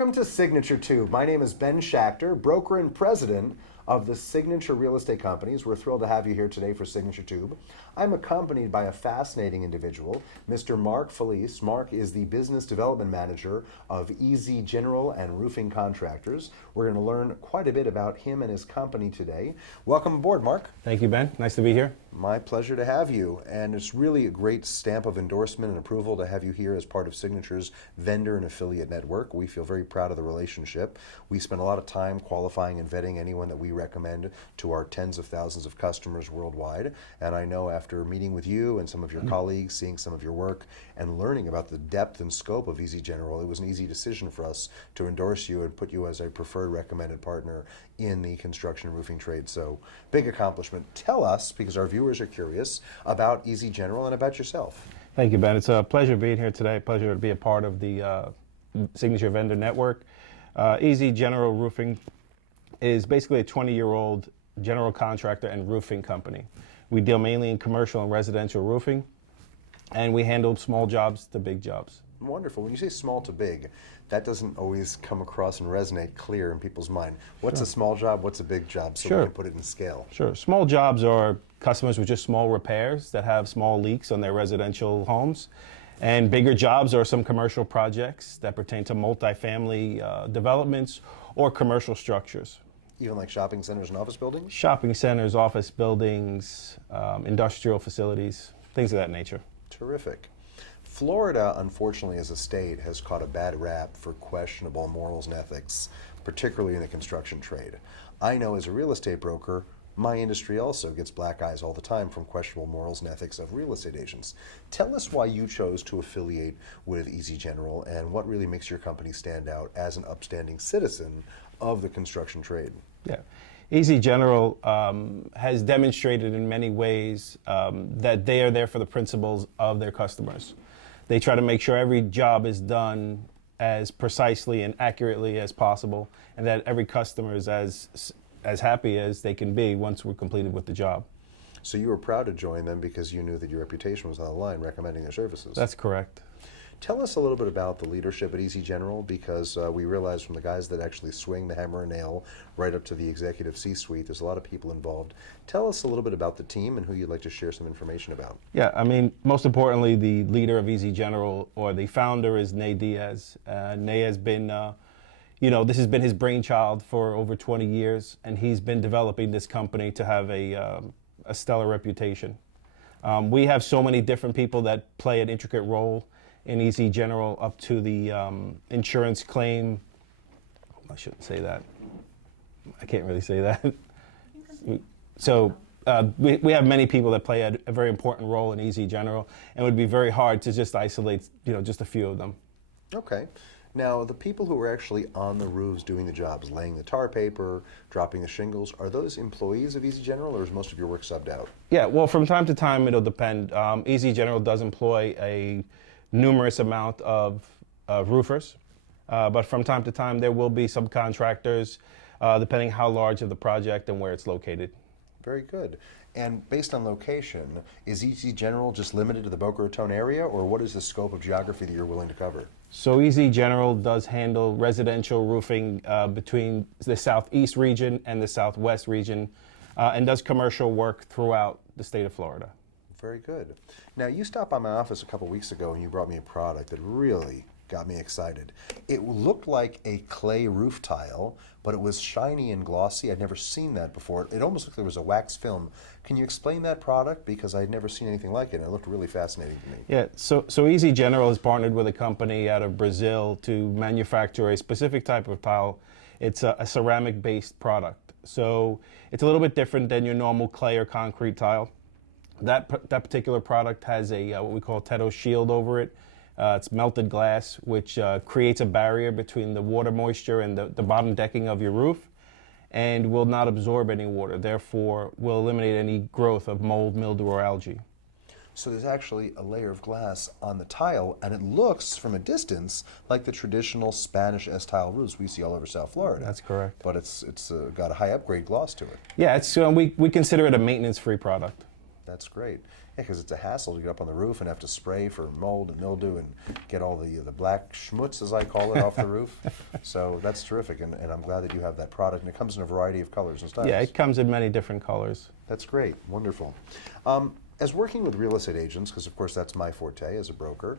Welcome to Signature Tube. My name is Ben Schachter, broker and president of the Signature Real Estate Companies. We're thrilled to have you here today for Signature Tube. I'm accompanied by a fascinating individual, Mr. Marc Felice. Marc is the business development manager of EZ General and Roofing Contractors. We're going to learn quite a bit about him and his company today. Welcome aboard, Marc. Thank you, Ben. Nice to be here. My pleasure to have you. And it's really a great stamp of endorsement and approval to have you here as part of Signature's vendor and affiliate network. We feel very proud of the relationship. We spend a lot of time qualifying and vetting anyone that we recommend to our tens of thousands of customers worldwide. And I know after meeting with you and some of your colleagues, seeing some of your work, and learning about the depth and scope of EZ General, it was an easy decision for us to endorse you and put you as a preferred recommended partner in the construction and roofing trade. So, big accomplishment. Tell us, because our viewers are curious, about EZ General and about yourself. Thank you, Ben. It's a pleasure being here today. Pleasure to be a part of the Signature Vendor Network. EZ General Roofing is basically a 20-year-old general contractor and roofing company. We deal mainly in commercial and residential roofing, and we handle small jobs to big jobs. Wonderful. When you say small to big, that doesn't always come across and resonate clear in people's mind. What's a small job? What's a big job? So we can put it in scale. Sure. Small jobs are customers with just small repairs that have small leaks on their residential homes. And bigger jobs are some commercial projects that pertain to multifamily developments or commercial structures. Even like shopping centers and office buildings? Shopping centers, office buildings, industrial facilities, things of that nature. Terrific. Florida, unfortunately, as a state, has caught a bad rap for questionable morals and ethics, particularly in the construction trade. I know as a real estate broker, my industry also gets black eyes all the time from questionable morals and ethics of real estate agents. Tell us why you chose to affiliate with EZ General and what really makes your company stand out as an upstanding citizen of the construction trade. Yeah. EZ General has demonstrated in many ways that they are there for the principles of their customers. They try to make sure every job is done as precisely and accurately as possible, and that every customer is as happy as they can be once we're completed with the job. So you were proud to join them because you knew that your reputation was on the line recommending their services. That's correct. Tell us a little bit about the leadership at EZ General, because we realize from the guys that actually swing the hammer and nail right up to the executive C-suite, there's a lot of people involved. Tell us a little bit about the team and who you'd like to share some information about. Yeah, I mean, most importantly, the leader of EZ General, or the founder, is Ney Diaz. Ney has been, this has been his brainchild for over 20 years, and he's been developing this company to have a stellar reputation. We have so many different people that play an intricate role in EZ General, up to the insurance claim. I shouldn't say that. I can't really say that. So we have many people that play a very important role in EZ General, and it would be very hard to just isolate, just a few of them. Okay. Now, the people who are actually on the roofs doing the jobs, laying the tar paper, dropping the shingles, are those employees of EZ General, or is most of your work subbed out? Yeah, well, from time to time, it'll depend. EZ General does employ a numerous amount of roofers, but from time to time there will be subcontractors, depending how large of the project and where it's located. Very good. And based on location, is EZ General just limited to the Boca Raton area, or what is the scope of geography that you're willing to cover? So EZ General does handle residential roofing between the southeast region and the southwest region, and does commercial work throughout the state of Florida. Very good. Now, you stopped by my office a couple weeks ago and you brought me a product that really got me excited. It looked like a clay roof tile, but it was shiny and glossy. I'd never seen that before. It almost looked like there was a wax film. Can you explain that product? Because I'd never seen anything like it, and it looked really fascinating to me. Yeah, so EZ General has partnered with a company out of Brazil to manufacture a specific type of tile. It's a ceramic-based product. So it's a little bit different than your normal clay or concrete tile. That particular product has a what we call Teto shield over it. It's melted glass, which creates a barrier between the water moisture and the bottom decking of your roof, and will not absorb any water, therefore will eliminate any growth of mold, mildew, or algae. So there's actually a layer of glass on the tile, and it looks from a distance like the traditional Spanish S-tile roofs we see all over South Florida. That's correct. But it's got a high upgrade gloss to it. Yeah, we consider it a maintenance-free product. That's great. Yeah, because it's a hassle to get up on the roof and have to spray for mold and mildew and get all the black schmutz, as I call it, off the roof. So that's terrific, and I'm glad that you have that product, and it comes in a variety of colors and styles. Yeah, it comes in many different colors. That's great. Wonderful. As working with real estate agents, because of course that's my forte as a broker,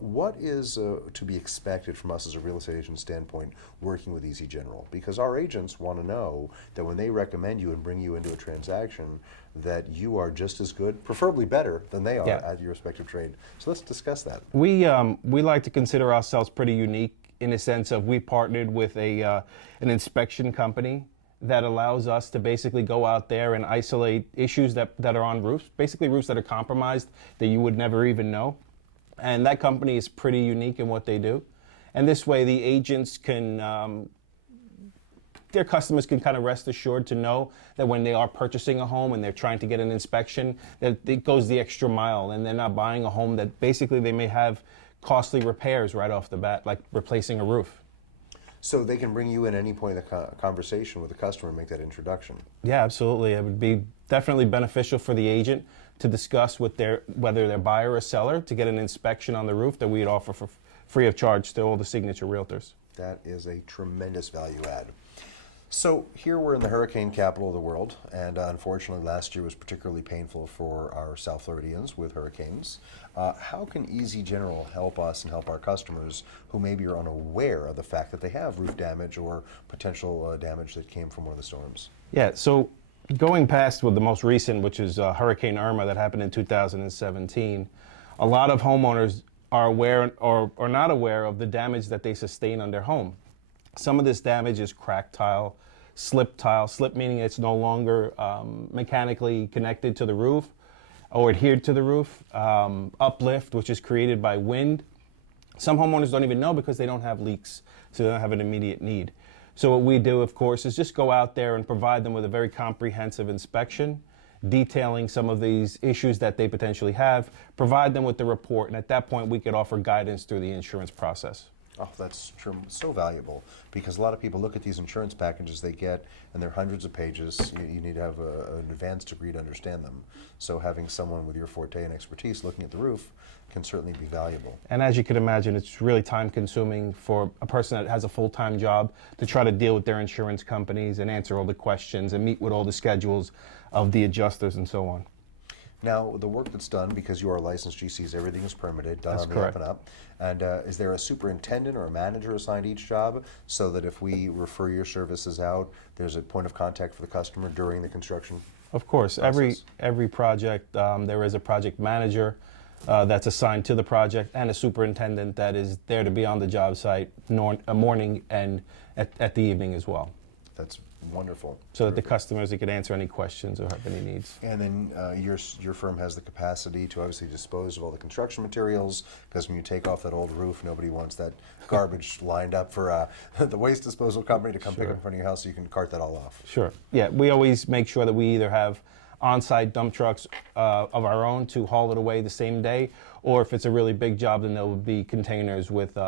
what is to be expected from us as a real estate agent standpoint working with Easy General? Because our agents want to know that when they recommend you and bring you into a transaction, that you are just as good, preferably better, than they are at your respective trade. So let's discuss that. We like to consider ourselves pretty unique in the sense of we partnered with an inspection company that allows us to basically go out there and isolate issues that are on roofs, basically roofs that are compromised that you would never even know. And that company is pretty unique in what they do. And this way the agents can, their customers can kind of rest assured to know that when they are purchasing a home and they're trying to get an inspection, that it goes the extra mile and they're not buying a home that basically they may have costly repairs right off the bat, like replacing a roof. So they can bring you in any point in the conversation with the customer and make that introduction. Yeah, absolutely. It would be definitely beneficial for the agent to discuss with whether they're buyer or seller to get an inspection on the roof that we'd offer for free of charge to all the signature realtors. That is a tremendous value add. So here we're in the hurricane capital of the world, and unfortunately last year was particularly painful for our South Floridians with hurricanes. How can Easy General help us and help our customers who maybe are unaware of the fact that they have roof damage or potential damage that came from one of the storms? Yeah, so going past with the most recent, which is Hurricane Irma that happened in 2017, a lot of homeowners are aware or not aware of the damage that they sustain on their home. Some of this damage is cracked tile, slip meaning it's no longer mechanically connected to the roof or adhered to the roof, uplift, which is created by wind. Some homeowners don't even know because they don't have leaks, so they don't have an immediate need. So what we do, of course, is just go out there and provide them with a very comprehensive inspection, detailing some of these issues that they potentially have, provide them with the report, and at that point we could offer guidance through the insurance process. Oh, that's so valuable, because a lot of people look at these insurance packages they get, and they're hundreds of pages. You need to have an advanced degree to understand them. So having someone with your forte and expertise looking at the roof can certainly be valuable. And as you can imagine, it's really time-consuming for a person that has a full-time job to try to deal with their insurance companies and answer all the questions and meet with all the schedules of the adjusters and so on. Now, the work that's done, because you are licensed GCs, everything is permitted, done That's on the correct. up and up. And is there a superintendent or a manager assigned each job, so that if we refer your services out, there's a point of contact for the customer during the construction? Of course, process? every project, there is a project manager that's assigned to the project and a superintendent that is there to be on the job site morning and at the evening as well. That's wonderful. So that the customers could answer any questions or have any needs. And then your firm has the capacity to obviously dispose of all the construction materials, because when you take off that old roof, nobody wants that garbage lined up for the waste disposal company to come pick up in front of your house, so you can cart that all off. Sure. Yeah, we always make sure that we either have on-site dump trucks of our own to haul it away the same day, or if it's a really big job, then there will be containers with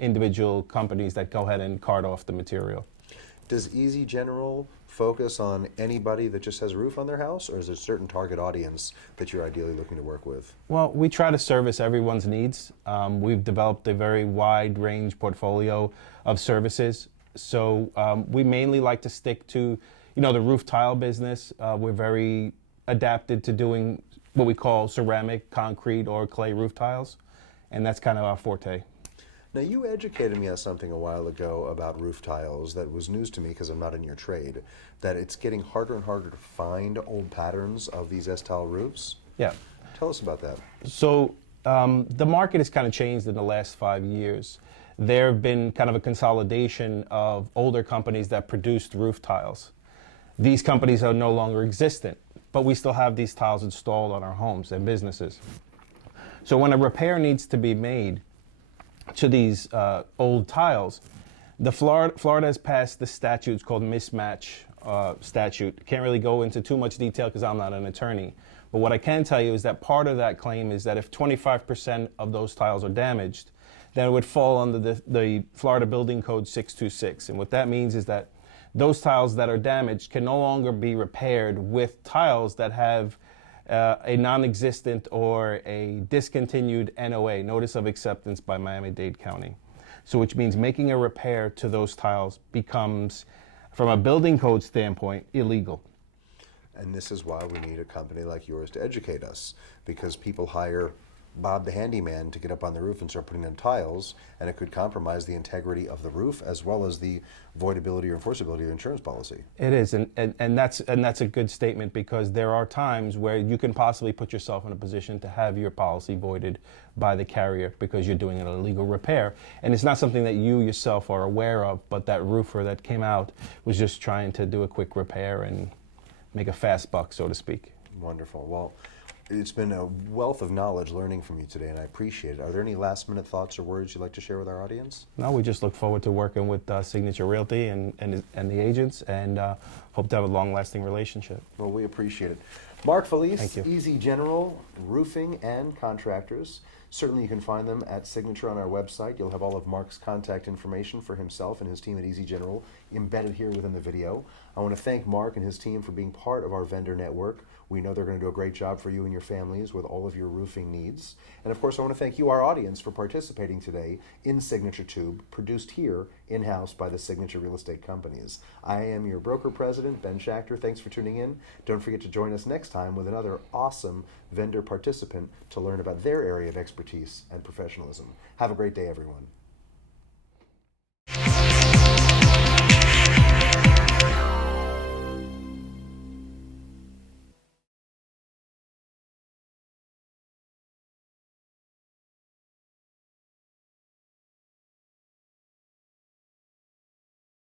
individual companies that go ahead and cart off the material. Does Easy General focus on anybody that just has a roof on their house, or is there a certain target audience that you're ideally looking to work with? Well, we try to service everyone's needs. We've developed a very wide range portfolio of services. So we mainly like to stick to, the roof tile business. We're very adapted to doing what we call ceramic, concrete, or clay roof tiles, and that's kind of our forte. Now, you educated me on something a while ago about roof tiles that was news to me because I'm not in your trade, that it's getting harder and harder to find old patterns of these S-tile roofs. Yeah. Tell us about that. So the market has kind of changed in the last 5 years. There have been kind of a consolidation of older companies that produced roof tiles. These companies are no longer existent, but we still have these tiles installed on our homes and businesses. So when a repair needs to be made to these old tiles, Florida has passed the statute. It's called mismatch statute. Can't really go into too much detail because I'm not an attorney. But what I can tell you is that part of that claim is that if 25% of those tiles are damaged, then it would fall under the Florida Building Code 626. And what that means is that those tiles that are damaged can no longer be repaired with tiles that have a non-existent or a discontinued NOA, Notice of Acceptance by Miami-Dade County. So which means making a repair to those tiles becomes, from a building code standpoint, illegal. And this is why we need a company like yours to educate us, because people hire Bob the handyman to get up on the roof and start putting in tiles, and it could compromise the integrity of the roof as well as the voidability or enforceability of the insurance policy. It is, and that's a good statement, because there are times where you can possibly put yourself in a position to have your policy voided by the carrier because you're doing an illegal repair, and it's not something that you yourself are aware of, but that roofer that came out was just trying to do a quick repair and make a fast buck, so to speak. Wonderful. Well, it's been a wealth of knowledge learning from you today, and I appreciate it. Are there any last-minute thoughts or words you'd like to share with our audience? No, we just look forward to working with Signature Realty and the agents, and hope to have a long-lasting relationship. Well, we appreciate it. Marc Felice, Thank you. Easy General Roofing and Contractors. Certainly you can find them at Signature on our website. You'll have all of Marc's contact information for himself and his team at Easy General embedded here within the video. I want to thank Marc and his team for being part of our vendor network. We know they're going to do a great job for you and your families with all of your roofing needs. And of course, I want to thank you, our audience, for participating today in Signature Tube, produced here in-house by the Signature Real Estate Companies. I am your broker president, Ben Schachter. Thanks for tuning in. Don't forget to join us next time with another awesome vendor participant to learn about their area of expertise and professionalism. Have a great day, everyone.